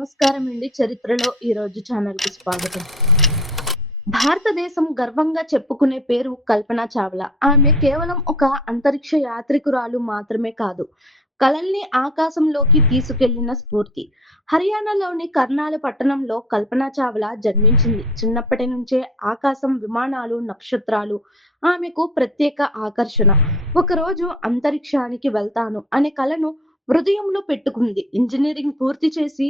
నమస్కారం అండి. చరిత్రలో ఈరోజు ఛానల్‌కి స్వాగతం. భారతదేశం గర్వంగా చెప్పుకునే పేరు కల్పన చావ్లా. ఆమె కేవలం ఒక అంతరిక్ష యాత్రికురాలు మాత్రమే కాదు. కలల్ని ఆకాశంలోకి తీసుకెళ్లిన స్ఫూర్తి. హర్యానాలోని కర్నాల్ పట్టణంలో కల్పన చావ్లా జన్మించింది. చిన్నప్పటి నుంచే ఆకాశం, విమానాలు, నక్షత్రాలు ఆమెకు ప్రత్యేక ఆకర్షణ. ఒకరోజు అంతరిక్షానికి వెళ్తాను అనే కలను హృదయంలో పెట్టుకుంది. ఇంజినీరింగ్ పూర్తి చేసి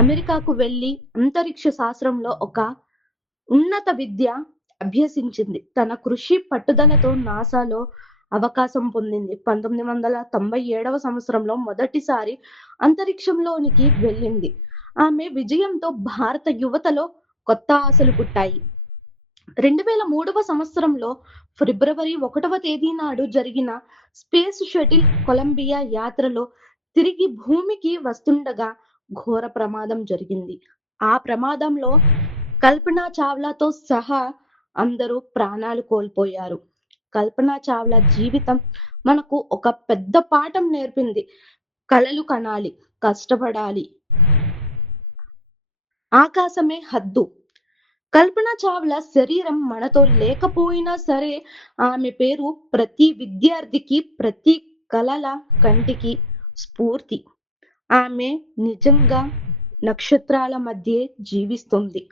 అమెరికాకు వెళ్లి అంతరిక్ష శాస్త్రంలో ఒక ఉన్నత విద్య అభ్యసించింది. తన కృషి, పట్టుదలతో నాసాలో అవకాశం పొందింది. 1997వ సంవత్సరంలో మొదటిసారి అంతరిక్షంలోనికి వెళ్ళింది. ఆమె విజయంతో భారత యువతలో కొత్త ఆశలు పుట్టాయి. 2003వ సంవత్సరంలో ఫిబ్రవరి 1వ తేదీ నాడు జరిగిన స్పేస్ షటిల్ కొలంబియా యాత్రలో తిరిగి భూమికి వస్తుండగా ఘోర ప్రమాదం జరిగింది. ఆ ప్రమాదంలో కల్పన చావ్లాతో సహా అందరూ ప్రాణాలు కోల్పోయారు. కల్పన చావ్లా జీవితం మనకు ఒక పెద్ద పాఠం నేర్పింది. కలలు కనాలి, కష్టపడాలి. ఆకాశమే హద్దు. కల్పన చావ్లా శరీరం మనతో లేకపోయినా సరే ఆమె పేరు ప్రతి విద్యార్థికి, ప్రతి కలల కంటికి స్ఫూర్తి. ఆమె నిజంగా నక్షత్రాల మధ్యే జీవిస్తుంది.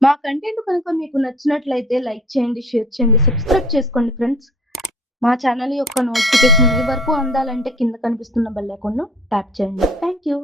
మా కంటెంట్ కనుక మీకు నచ్చినట్లయితే లైక్ చేయండి, షేర్ చేయండి, సబ్స్క్రైబ్ చేసుకోండి ఫ్రెండ్స్. మా ఛానల్ యొక్క నోటిఫికేషన్ మీ వరకు అందాలంటే కింద కనిపిస్తున్న బెల్ ఐకాన్‌ను ట్యాప్ చేయండి. Thank you.